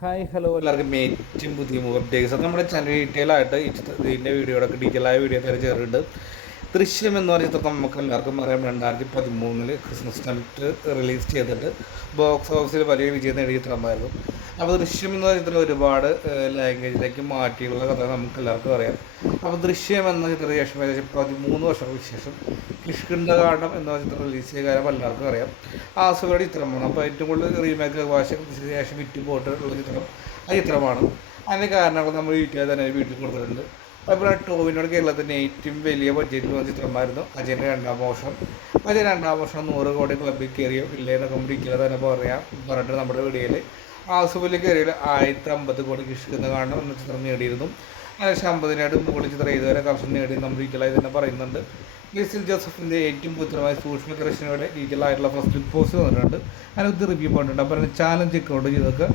Hi hello എല്ലാവർക്കും ഏറ്റവും പുതിയ അപ്ഡേറ്റ്സ് അത് നമ്മുടെ ചാനൽ ഡീറ്റെയിൽ ആയിട്ട് ഇതിൻ്റെ വീഡിയോകളൊക്കെ ഡീറ്റെയിൽ ആയ വീഡിയോ തന്നെ ചേർന്നിട്ടുണ്ട്. ദൃശ്യം എന്ന് പറഞ്ഞ ചിത്രം നമുക്ക് എല്ലാവർക്കും അറിയാം 2013 ക്രിസ്മസ് ടൈമിൽ റിലീസ് ചെയ്തിട്ട് ബോക്സ് ഓഫീസിൽ വലിയ വിജയം നേടിയ ചിത്രമായിരുന്നു. അപ്പോൾ ദൃശ്യം എന്ന് പറഞ്ഞ ചിത്രം ഒരുപാട് ലാംഗ്വേജിലേക്ക് മാറ്റിയുള്ള കഥ നമുക്ക് എല്ലാവർക്കും അറിയാം. അപ്പോൾ ദൃശ്യം എന്ന ചിത്രത്തിന് ശേഷം ഏകദേശം 13 വർഷങ്ങൾക്ക് ശേഷം കിഷ്കിന്ധകാണ്ഡം എന്ന ചിത്രം റിലീസ് ചെയ്ത കാര്യം എല്ലാവർക്കും അറിയാം. ആസുകളുടെ ചിത്രമാണ്. അപ്പോൾ ഏറ്റവും കൂടുതൽ റീമേക്ക് ശേഷം വിറ്റ് പോയിട്ടുള്ള ചിത്രം ആ ചിത്രമാണ്. അതിൻ്റെ കാരണങ്ങൾ നമ്മൾ വീട്ടിൽ തന്നെ വീട്ടിൽ കൊടുത്തിട്ടുണ്ട്. അതുപോലെ ടോവിനോട് കേരളത്തിൻ്റെ ഏറ്റവും വലിയ ബഡ്ജറ്റിൽ വന്ന ചിത്രമായിരുന്നു അജയൻ്റെ രണ്ടാം വർഷം. അജയൻ രണ്ടാം വർഷം 100 കോടി ക്ലബിൽ കയറിയോ ഇല്ലേ എന്നൊക്കെ നമ്മൾ വീട്ടിൽ തന്നെ പറഞ്ഞിട്ട് നമ്മുടെ വീഡിയോയിൽ ആസുവിൽ കയറിയിൽ 1050 കോടി കിഷ്കിന്ധകാണ്ഡം എന്ന ചിത്രം നേടിയിരുന്നു. ഏകദേശം 50-നും മുകളിൽ ചിത്രം ഇതുവരെ കളക്ഷൻ നേടി നമ്മൾ ഡീറ്റെയിലായി തന്നെ പറയുന്നുണ്ട്. ലിസിൽ ജോസഫിൻ്റെ ഏറ്റവും പുത്രമായ സൂക്ഷ്മ ദർശനയുടെ ഡീറ്റെയിൽ ആയിട്ടുള്ള ഫസ്റ്റ് പോസ്റ്റ് വന്നിട്ടുണ്ട്. അതിനകത്ത് റിവ്യൂ പോയിട്ടുണ്ട്. അപ്പോൾ ചാനൽ ചെക്ക് ഔട്ട് ചെയ്തൊക്കെ